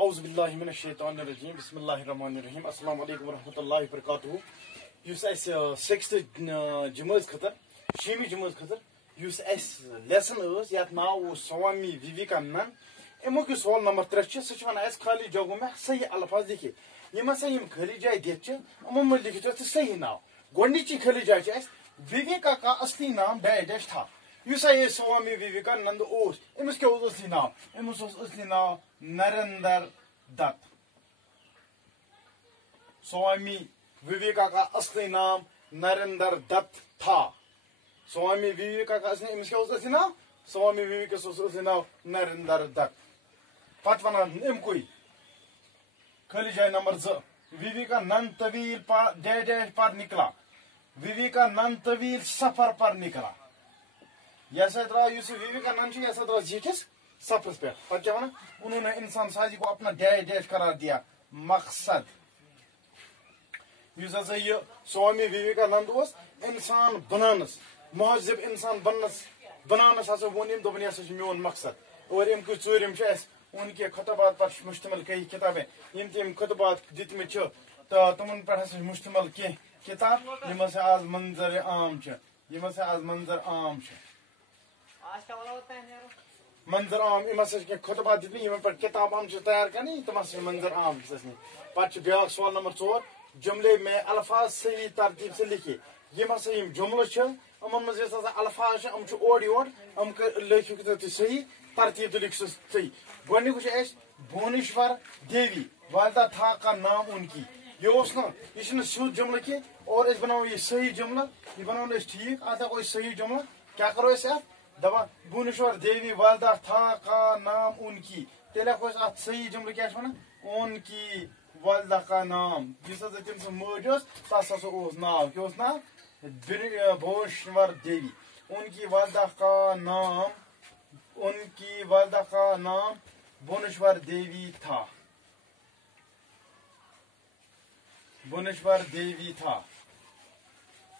اعوذ باللہ من الشیطان الرجیم بسم اللہ الرحمن الرحیم السلام علیکم ورحمۃ اللہ وبرکاتہ یس اس سکستھ جماعت خطر شیمی جماعت خطر یس اس لیسن اس یت ناو سوامی وویکانند امیک یس رول نمبر 3 سہ ونان اس خالی جگہوں میں صحیح الفاظ لکھت یم ہسا یم خالی جائے دتھ یمو من لکھت صحیح ناو گۄڈنِچی خالی جائے اس وویکا کا اصلی نام ڈیش ڈیش تھا یس یہ سوامی وویکانند اوس امس کیا اوس اصلی ناو امس اوس اصلی ناو نریندر دت سوامی وویکا کا اصلی نام نریندر دت تھا سوامی وویکا کا اصلی امس کیا اوس اصلی ناو سوامی وویکا اوس اصلی ناو نریندر دت پتہ ونان امکوے خالی جائے نمبر 2 وویکانند طویل ڈیش ڈیش پر نکلا وویکانند طویل سفر پر نکلا یہ سا درا وویکانند یہ سا درا زیٹھس سفرس پہ پتہ کیا ونان انہوں نے انسان سازی کو اپنا ڈیش ڈیش قرار دیا مقصد یس ہسا یہ سوامی وویکانند اوس انسان بنانس مہذب انسان بنانس ہسا ون ام دوپن یہ ہسا چھ میون مقصد اور ام کچھ ژوٗرِم چھُ اسہِ ان کے خطبات پر مشتمل کئی کتابیں یم تم خطبات دتمت تو تمن پہ ہسا مشتمل کی کتاب یم ہسا آز منظر عام یم ہسا آز منظر عام منظر عام یم ہسا خطبات دتمت یم پہ کتاب ہم تیار کرنے تم ہسا منظر عام پتہ بیاکھ سوال نمبر 4 جملے میں الفاظ صحیح ترتیب سے لکھے یم ہسا یم جملہ امن مز الفاظ ام اور یور ام لکھو تھی صحیح ترتیب تو لکھ صحیح گۄڈنیُک چھُ اَسہِ بھونیشور دیوی والدہ تھا کا نام ان کی یہ اوس نا یہ چھُنہٕ سیوٚد جملہ کی اور أسۍ بناوو یہ صحیح جملہ یہ بناوو أسۍ ٹھیک اتھ ہٮ۪کو أسۍ صحیح جملہ کیا کرو أسۍ اتھ دپان بھونیشور دیوی والدہ تھا کا نام ان کی تیٚلہِ ہٮ۪کو أسۍ اتھ صحیح جملہ کیاہ چھِ ونان ان کی والدہ کا نام یُس ہسا تٔمۍ سٕنٛز مٲج ٲس تس ہسا اوس ناو کیاہ اوس ناو بھونیشور دیوی ان کی والدہ کا نام بھونیشور دیوی تھا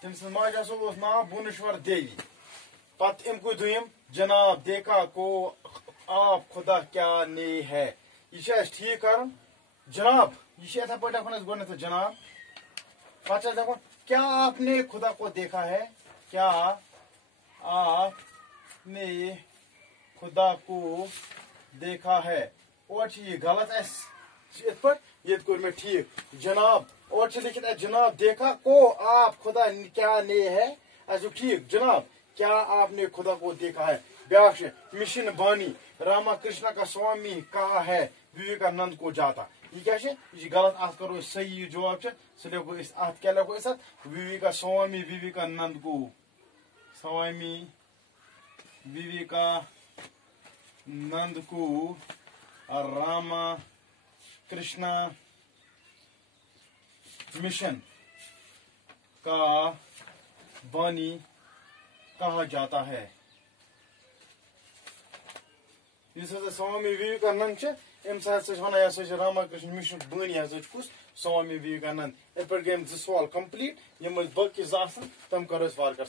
تم سن ماج ہسا اوس ناو بھونیشور دیوی پتہ امکو دویم جناب دیکھا کو آپ خدا کیا نے ہے یہ ٹھیک کرن جناب یہ اتھا پہ گۄڈنیتھ جناب پتہ دپان کیا آپ نے خدا کو دیکھا ہے کیا آپ نے خدا کو دیکھا ہے اور یہ غلط ات پہ یہ کور میں ٹھیک جناب اور لکھت جناب دیکھا کو آپ خدا کیا نے ہے ٹھیک جناب کیا آپ نے خدا کو دیکھا ہے بیاکھ مشن بانی راما کرشنا کا سوامی کہا ہے وویکانند کو جاتا یہ کیا یہ غلط ات کرو صحیح جواب سہ لکھو ات کیا لکھو سوامی وویکانند کو سوامی وویکانند کو راما کرشنا مشن کا بانی کہا جاتا ہے اس سوامی وویکانند امس ونان یہ راما کرشن مشن بانی کس سوامی وویکانند ات پہ گئی 2 سوال کمپلیٹ یم باقی 2 تم کرو وار کر